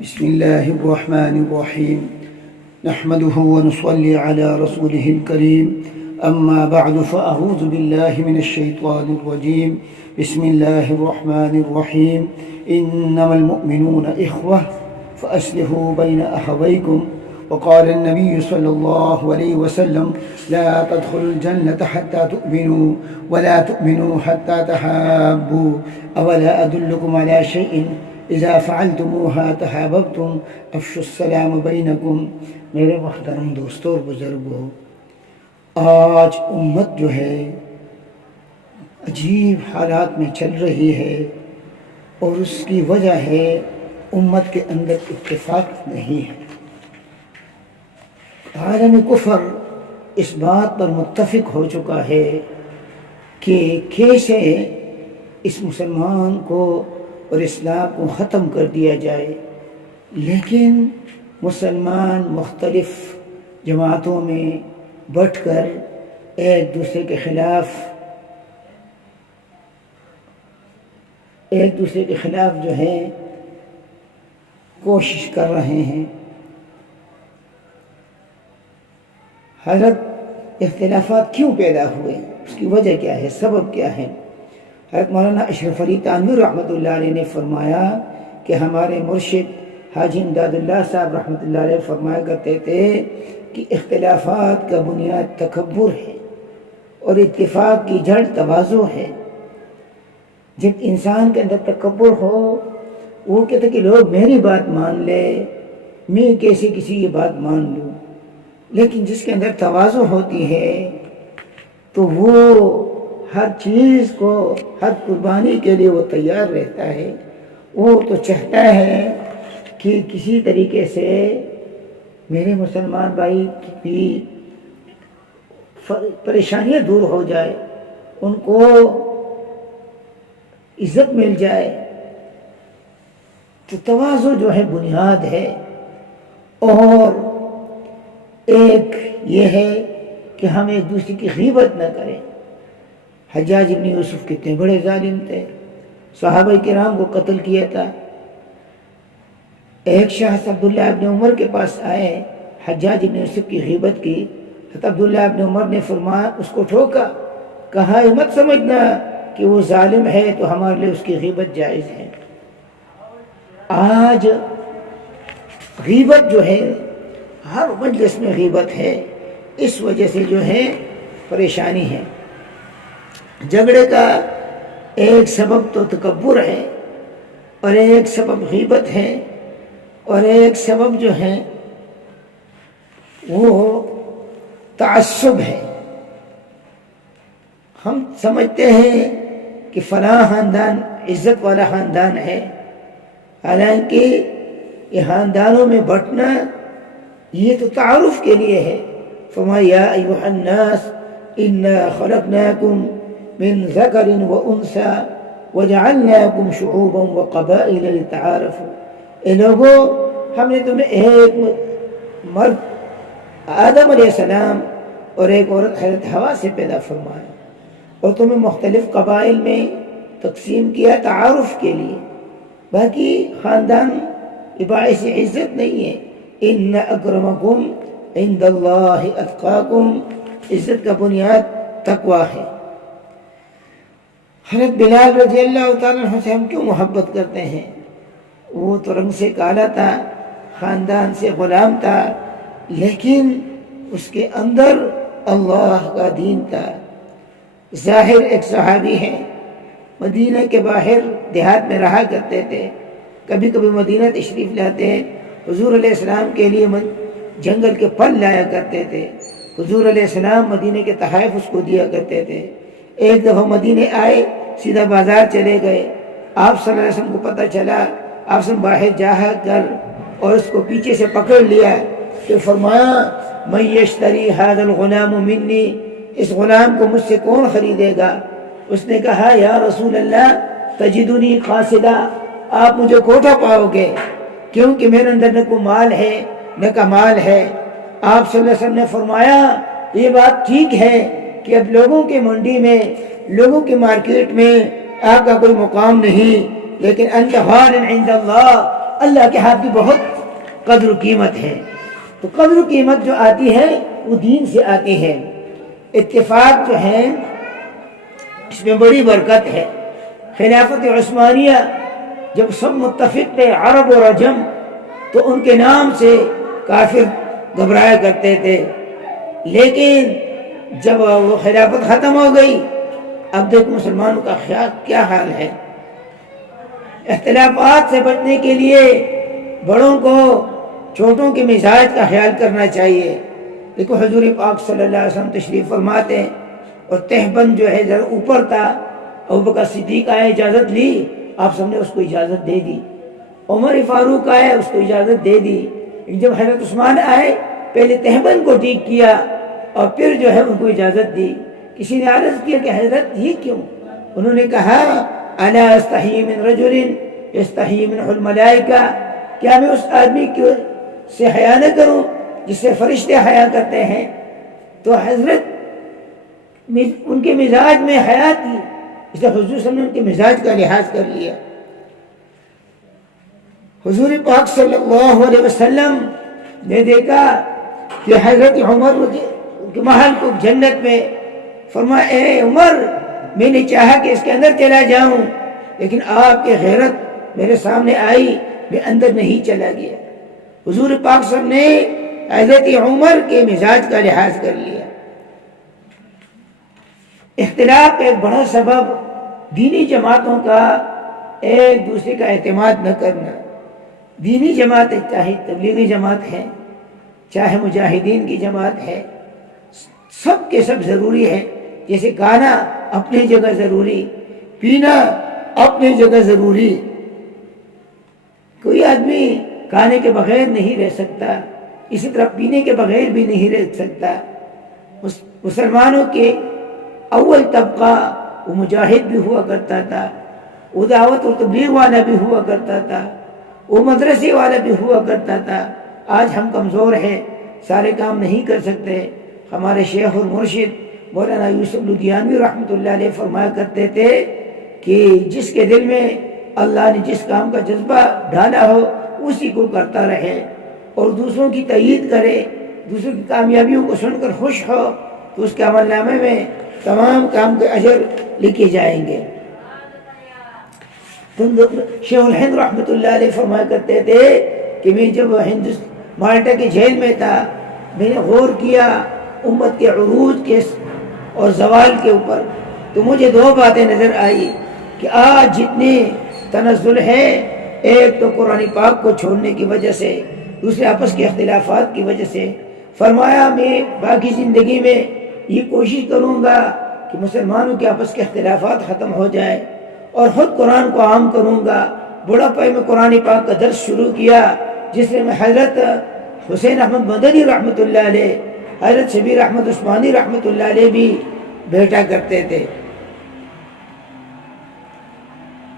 بسم الله الرحمن الرحيم نحمده ونصلي على رسوله الكريم أما بعد فأعوذ بالله من الشيطان الرجيم بسم الله الرحمن الرحيم إنما المؤمنون إخوة فأصلحوا بين أخويكم وقال النبي صلى الله عليه وسلم لا تدخلوا الجنة حتى تؤمنوا ولا تؤمنوا حتى تحابوا أولا أدلكم على شيء اذا فعلتموها تحاببتم افشوا السلام بینکم۔ میرے محترم دوستوں اور بزرگوں، آج امت جو ہے عجیب حالات میں چل رہی ہے اور اس کی وجہ ہے امت کے اندر اتفاق نہیں ہے۔ عالم کفر اس بات پر متفق ہو چکا ہے کہ کیسے اس مسلمان کو اور اسلام کو ختم کر دیا جائے، لیکن مسلمان مختلف جماعتوں میں بٹ کر ایک دوسرے کے خلاف جو ہے کوشش کر رہے ہیں۔ حضرت اختلافات کیوں پیدا ہوئے، اس کی وجہ کیا ہے، سبب کیا ہے؟ حضرت مولانا اشرف علی تھانوی رحمۃ اللہ علیہ نے فرمایا کہ ہمارے مرشد حاجی امداد اللہ صاحب رحمۃ اللہ علیہ فرمایا کرتے تھے کہ اختلافات کا بنیاد تکبر ہے اور اتفاق کی جڑ تواضع ہے۔ جب انسان کے اندر تکبر ہو، وہ کہتے کہ لوگ میری بات مان لے، میں کیسے کسی کی بات مان لوں، لیکن جس کے اندر تواضع ہوتی ہے تو وہ ہر چیز کو، ہر قربانی کے لیے وہ تیار رہتا ہے۔ وہ تو چاہتا ہے کہ کسی طریقے سے میرے مسلمان بھائی کی پریشانیاں دور ہو جائے، ان کو عزت مل جائے۔ تو تواضع جو ہے بنیاد ہے، اور ایک یہ ہے کہ ہم ایک دوسرے کی غیبت نہ کریں۔ حجاج ابن یوسف کتنے بڑے ظالم تھے، صحابہ کرام کو قتل کیا تھا۔ ایک شخص عبداللہ ابن عمر کے پاس آئے، حجاج ابن یوسف کی غیبت کی۔ حضرت عبداللہ ابن عمر نے فرمایا، اس کو ٹھوکا، کہا یہ مت سمجھنا کہ وہ ظالم ہے تو ہمارے لیے اس کی غیبت جائز ہے۔ آج غیبت جو ہے ہر مجلس میں غیبت ہے، اس وجہ سے جو ہے پریشانی ہے۔ جھگڑے کا ایک سبب تو تکبر ہے، اور ایک سبب غیبت ہے، اور ایک سبب جو ہے وہ تعصب ہے۔ ہم سمجھتے ہیں کہ فلاں خاندان عزت والا خاندان ہے، حالانکہ یہ خاندانوں میں بٹنا یہ تو تعارف کے لیے ہے۔ فرمایا یا ایھا الناس انا خلقناکم من ذکر و انثی وجعلناکم شعوبا وقبائل لتعارفوا۔ اے لوگو، ہم نے تمہیں ایک مرد آدم علیہ السلام اور ایک عورت حضرت حوا سے پیدا فرمایا، اور تمہیں مختلف قبائل میں تقسیم کیا تعارف کے لیے۔ باقی خاندان باعث عزت نہیں ہے۔ ان اکرمکم عند اللہ اتقاکم، عزت کا بنیاد تقوی ہے۔ حضرت بلال رضی اللہ تعالیٰ عنہ سے ہم کیوں محبت کرتے ہیں؟ وہ تو رنگ سے کالا تھا، خاندان سے غلام تھا، لیکن اس کے اندر اللہ کا دین تھا۔ ظاہر ایک صحابی ہے، مدینہ کے باہر دیہات میں رہا کرتے تھے، کبھی کبھی مدینہ تشریف لاتے، حضور علیہ السلام کے لیے جنگل کے پھل لایا کرتے تھے، حضور علیہ السلام مدینہ کے تحائف اس کو دیا کرتے تھے۔ ایک دفعہ مدینہ آئے، سیدھا بازار چلے گئے، آپ صلی اللہ علیہ وسلم کو پتہ چلا، آپ سے باہر جا کر اور اس کو پیچھے سے پکڑ لیا کہ فرمایا من یشتری ھذا الغلام منی، اس غلام کو مجھ سے کون خریدے گا؟ اس نے کہا یا رسول اللہ تجدنی قاصدا، آپ مجھے کوٹا پاؤ گے، کیونکہ میرے اندر نہ کوئی مال ہے نہ کمال ہے۔ آپ صلی اللہ علیہ وسلم نے فرمایا یہ بات ٹھیک ہے کہ اب لوگوں کے منڈی میں، لوگوں کے مارکیٹ میں آپ کا کوئی مقام نہیں، لیکن انت غال عند اللہ، اللہ کے ہاتھ کی بہت قدر و قیمت ہے۔ تو قدر و قیمت جو آتی ہے وہ دین سے آتی ہے۔ اتفاق جو ہے اس میں بڑی برکت ہے۔ خلافت عثمانیہ جب سب متفق تھے عرب اور عجم تو ان کے نام سے کافر گھبرایا کرتے تھے، لیکن جب وہ خلافت ختم ہو گئی اب دیکھو مسلمانوں کا کیا حال ہے۔ اختلافات سے بچنے کے لیے بڑوں کو چھوٹوں کے مزاج کا خیال کرنا چاہیے۔ دیکھو حضور پاک صلی اللہ علیہ وسلم تشریف فرماتے ہیں اور تہبند جو ہے ذرا اوپر تھا، ابوبکر صدیق آئے اجازت لی، آپ سب نے اس کو اجازت دے دی۔ عمر فاروق آئے اس کو اجازت دے دی۔ جب حضرت عثمان آئے پہلے تہبند کو ٹھیک کیا اور پھر جو ہے ان کو اجازت دی۔ کسی نے عرض کیا کہ حضرت یہ کیوں؟ انہوں نے کہا الا استحی من رجل یستحی منہ الملائکہ، کیا میں اس آدمی سے حیا نہ کروں جس سے فرشتے حیا کرتے ہیں؟ تو حضرت ان کے مزاج میں حیا تھی، اس لیے حضور صلی اللہ علیہ وسلم نے ان کے مزاج کا لحاظ کر لیا۔ حضور پاک صلی اللہ علیہ وسلم نے دیکھا کہ حضرت عمر کے محل کو جنت میں، فرمایا اے عمر میں نے چاہا کہ اس کے اندر چلا جاؤں لیکن آپ کی غیرت میرے سامنے آئی، میں اندر نہیں چلا گیا۔ حضور پاک صلی اللہ علیہ وسلم نے حضرت عمر کے مزاج کا لحاظ کر لیا۔ اختلاف ایک بڑا سبب دینی جماعتوں کا ایک دوسرے کا اعتماد نہ کرنا۔ دینی جماعت چاہے تبلیغی جماعت ہے چاہے مجاہدین کی جماعت ہے، سب کے سب ضروری ہے۔ جیسے کھانا اپنی جگہ ضروری، پینا اپنی جگہ ضروری، کوئی آدمی کھانے کے بغیر نہیں رہ سکتا، اسی طرح پینے کے بغیر بھی نہیں رہ سکتا۔ مسلمانوں کے اول طبقہ وہ مجاہد بھی ہوا کرتا تھا، وہ دعوت و تبلیغ والا بھی ہوا کرتا تھا، وہ مدرسے والا بھی ہوا کرتا تھا۔ آج ہم کمزور ہیں، سارے کام نہیں کر سکتے۔ ہمارے شیخ اور مرشد مولانا یوسف لدھیانوی رحمۃ اللہ علیہ فرمایا کرتے تھے کہ جس کے دل میں اللہ نے جس کام کا جذبہ ڈالا ہو اسی کو کرتا رہے اور دوسروں کی تائید کرے، دوسروں کی کامیابیوں کو سن کر خوش ہو تو اس کے عمل نامے میں تمام کام کے اجر لکھے جائیں گے۔ شیخ الہند رحمۃ اللہ علیہ فرمایا کرتے تھے کہ میں جب مالٹا کی جیل میں تھا میں نے غور کیا امت کے عروج کے اور زوال کے اوپر، تو مجھے دو باتیں نظر آئی کہ آج جتنے تنزل ہے، ایک تو قرآن پاک کو چھوڑنے کی وجہ سے، دوسرے آپس کے اختلافات کی وجہ سے۔ فرمایا میں باقی زندگی میں یہ کوشش کروں گا کہ مسلمانوں کے آپس کے اختلافات ختم ہو جائے اور خود قرآن کو عام کروں گا۔ بڑھاپے میں قرآن پاک کا درس شروع کیا، جس میں حضرت حسین احمد مدنی رحمۃ اللہ علیہ، حضرت شبیر احمد عثمانی رحمۃ اللہ علیہ بھی بیٹھا کرتے تھے۔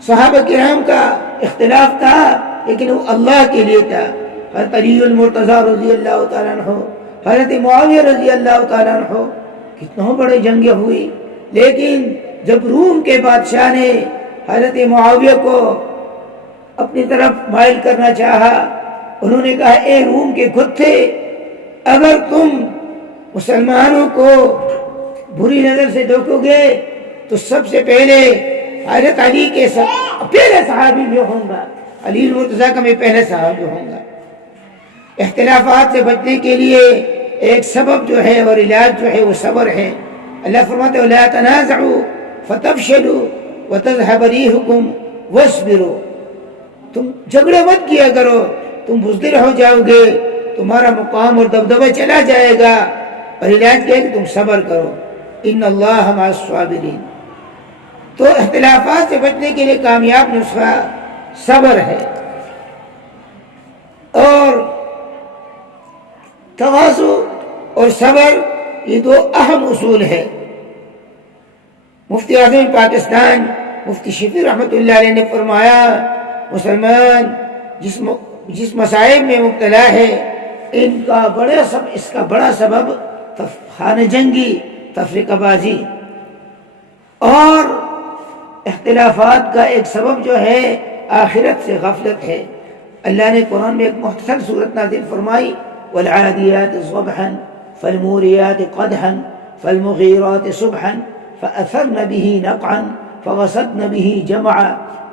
صحابہ کرام کا اختلاف تھا لیکن وہ اللہ کے لیے تھا۔ حضرت علی المرتضیٰ رضی اللہ تعالیٰ عنہ، حضرت معاویہ رضی اللہ تعالیٰ عنہ، کتنوں بڑے جنگیں ہوئی، لیکن جب روم کے بادشاہ نے حضرت معاویہ کو اپنی طرف مائل کرنا چاہا، انہوں نے کہا اے روم کے کتے، اگر تم مسلمانوں کو بری نظر سے دیکھو گے تو سب سے پہلے حضرت علی کے پہلے صحابی بھی ہوں گا، علی المرتضیٰ کا میں پہلے صحابی ہوں گا۔ اختلافات سے بچنے کے لیے ایک سبب جو ہے اور علاج جو ہے وہ صبر ہے۔ اللہ فرماتے ہیں لا تنازعوا فتفشلوا وتذهب ريحكم واصبروا، تم جھگڑے مت کیا کرو، تم بزدل ہو جاؤ گے، تمہارا مقام اور دبدبہ چلا جائے گا، اور علاج کیا ہے کہ تم صبر کرو، ان اللہ مع الصابرین۔ تو اختلافات سے بچنے کے لیے کامیاب نسخہ صبر ہے، اور تواضع اور صبر یہ دو اہم اصول ہیں۔ مفتی اعظم پاکستان مفتی شفیع رحمۃ اللہ علیہ نے فرمایا مسلمان جس مصائب میں مبتلا ہے اس کا بڑا سبب خانہ جنگی، تفریقہ بازی، اور اختلافات کا ایک سبب جو ہے آخرت سے غفلت ہے۔ اللہ نے قرآن میں ایک مختصر صورت نازل فرمائی، والعادیات ضبحا فالموریات قدحا فالمغیرات صبحا فأثرن به نقعا فوسطن به جمعا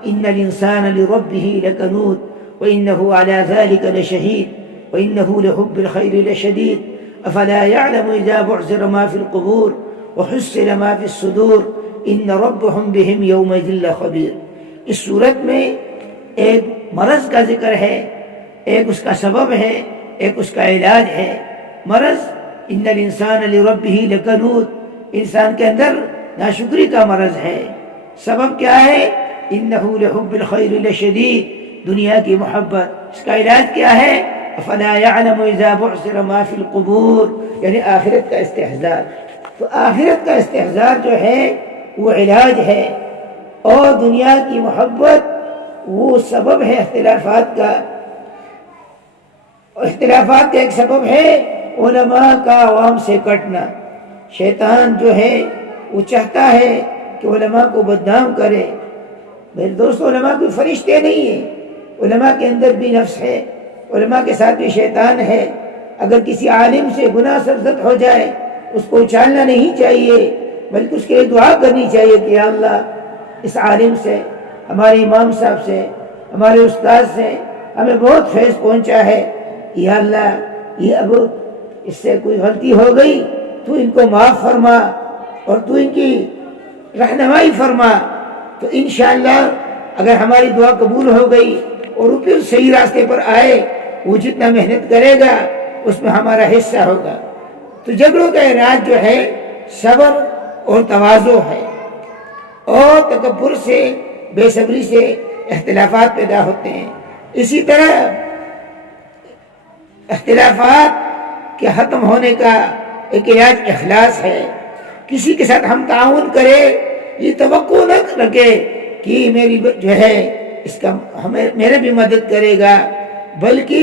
إن الإنسان لربه لكنود وإنه على ذلك لشهيد وإنه لحب الخير لشديد أفلا يعلم إذا بعثر ما في القبور وحصل ما في الصدور إن ربهم بهم يومئذ لخبير۔ اس صورت میں ایک مرض کا ذکر ہے، ایک اس کا سبب ہے، ایک اس کا علاج ہے۔ مرض ان الانسان لربہ لکنود، انسان کے اندر ناشکری کا مرض ہے۔ سبب کیا ہے؟ انہ لحب الخیر لشدید، دنیا کی محبت۔ اس کا علاج کیا ہے؟ افلا یعلم اذا بعثر ما فی القبور، یعنی آخرت کا استحضار۔ تو آخرت کا استحضار جو ہے وہ علاج ہے، اور دنیا کی محبت وہ سبب ہے اختلافات کا۔ اختلافات کا ایک سبب ہے علماء کا عوام سے کٹنا۔ شیطان جو ہے وہ چاہتا ہے کہ علماء کو بدنام کرے۔ میرے دوستو، علماء کوئی فرشتے نہیں ہیں، علماء کے اندر بھی نفس ہے، علماء کے ساتھ بھی شیطان ہے۔ اگر کسی عالم سے گناہ سرزد ہو جائے، اس کو اچھالنا نہیں چاہیے، بلکہ اس کے لیے دعا کرنی چاہیے کہ یا اللہ اس عالم سے، ہمارے امام صاحب سے، ہمارے استاد سے ہمیں بہت فیض پہنچا ہے، یا اللہ یہ اب اس سے کوئی غلطی ہو گئی تو ان کو معاف فرما اور تو ان کی رہنمائی فرما۔ تو انشاءاللہ اگر ہماری دعا قبول ہو گئی اور وہ پھر صحیح راستے پر آئے، وہ جتنا محنت کرے گا اس میں ہمارا حصہ ہوگا۔ تو جھگڑوں کا علاج جو ہے صبر اور تواضع ہے، اور تکبر سے، بے صبری سے اختلافات پیدا ہوتے ہیں۔ اسی طرح اختلافات کے ختم ہونے کا ایک علاج اخلاص ہے۔ کسی کے ساتھ ہم تعاون کرے، یہ توقع نہ رکھے کہ میری جو ہے اس کا میرے بھی مدد کرے گا، بلکہ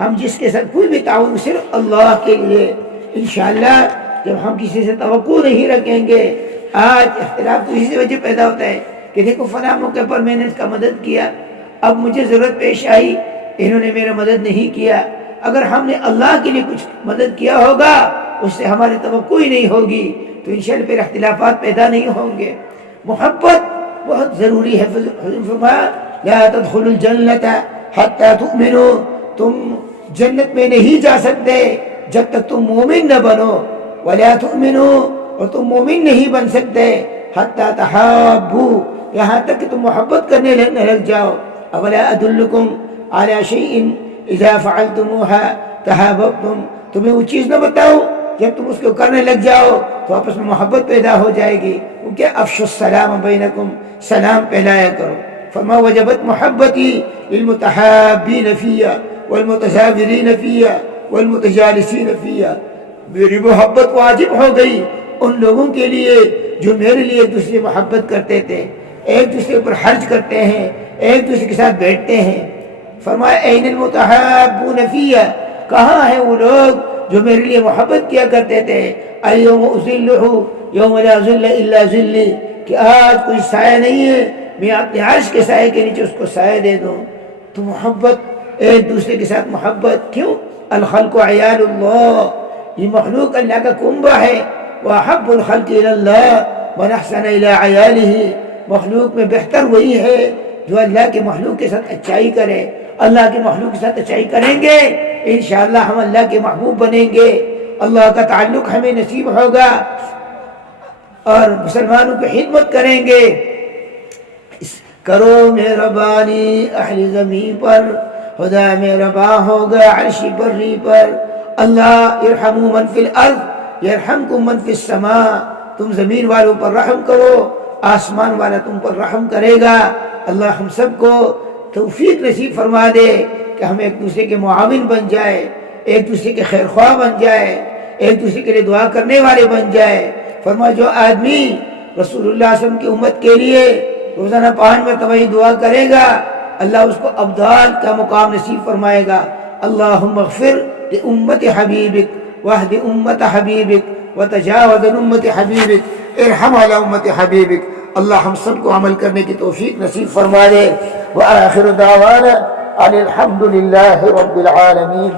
ہم جس کے ساتھ کوئی بھی تعاون صرف اللہ کے لیے۔ انشاءاللہ جب ہم کسی سے توقع نہیں رکھیں گے، آج اختلاف تو اسی وجہ پیدا ہوتا ہے کہ دیکھو فلاں موقع پر میں نے اس کا مدد کیا، اب مجھے ضرورت پیش آئی، انہوں نے میرا مدد نہیں کیا۔ اگر ہم نے اللہ کے لیے کچھ مدد کیا ہوگا، اس سے ہماری توقع ہی نہیں ہوگی، تو انشاءاللہ پھر اختلافات پیدا نہیں ہوں گے۔ محبت بہت ضروری ہے۔ حضور فرمایا لا تدخلوا الجنة حتى تؤمنوا، تم جنت میں نہیں جا سکتے جب تک تم مومن نہ بنو، ولا تؤمنوا، اور تم مومن نہیں بن سکتے حتى تحابوا، یہاں تک کہ تم محبت کرنے لگ جاؤ۔ اولا ادلکم على شيء اذا فعلتموها تحاببتم، تمہیں وہ چیز نہ بتاؤ جب تم اس کو کرنے لگ جاؤ تو آپس میں محبت پیدا ہو جائے گی۔ وہ کیا؟ افشوا السلام بینکم، سلام پھیلایا کرو۔ فما وجبت محبتی للمتحابین فیہ والمتشاورین فیہ والمتجالسین فیہ، میری محبت واجب ہو گئی ان لوگوں کے لیے جو میرے لیے ایک دوسرے محبت کرتے تھے، ایک دوسرے پر حرج کرتے ہیں، ایک دوسرے کے ساتھ بیٹھتے ہیں۔ فرمایا این المتحابون فیہ، کہاں ہیں وہ لوگ جو میرے لیے محبت کیا کرتے تھے؟ اليوم اذلہ یوم لا ذل الا ذلی، کہ آج کوئی سایہ نہیں ہے، میں اپنے عرش کے سائے کے نیچے اس کو سایہ دے دوں۔ تو محبت، ایک دوسرے کے ساتھ محبت۔ کیوں؟ الخلق عیال اللہ، یہ مخلوق اللہ کا کنبہ ہے۔ وَأَحَبُّ الْخَلْقِ إِلَى اللَّهِ مَنْ أَحْسَنَ إِلَىٰ عَيَالِهِ، مخلوق میں بہتر وہی ہے جو اللہ کے مخلوق کے ساتھ اچائی کرے۔ اللہ کے مخلوق کے ساتھ اچائی کریں گے، انشاءاللہ ہم اللہ کے محبوب بنیں گے، اللہ کا تعلق ہمیں نصیب ہوگا، اور مسلمانوں کی خدمت کریں گے۔ کرو مہربانی اہل زمین پر، خدا مہربان ہوگا عرش بری پر۔ اللہ ارحموا من فی الارض یرحمکم من فی السماء، تم زمین والوں پر رحم کرو، آسمان والا تم پر رحم کرے گا۔ اللہ ہم سب کو توفیق نصیب فرما دے کہ ہم ایک دوسرے کے معاون بن جائے، ایک دوسرے کے خیر خواہ بن جائے، ایک دوسرے کے لیے دعا کرنے والے بن جائے۔ فرما جو آدمی رسول اللہ صلی اللہ علیہ وسلم کی امت کے لیے روزانہ 5 مرتبہ دعا کرے گا، اللہ اس کو ابدال کا مقام نصیب فرمائے گا۔ اللہم اغفر لامت حبیبک واہد امت حبیبک وتجاوز عن امت حبیبک ارحم علی امت حبیبک۔ اللہ ہم سب کو عمل کرنے کی توفیق نصیب فرما دے۔ وآخر دعوانا الحمد للہ رب العالمین.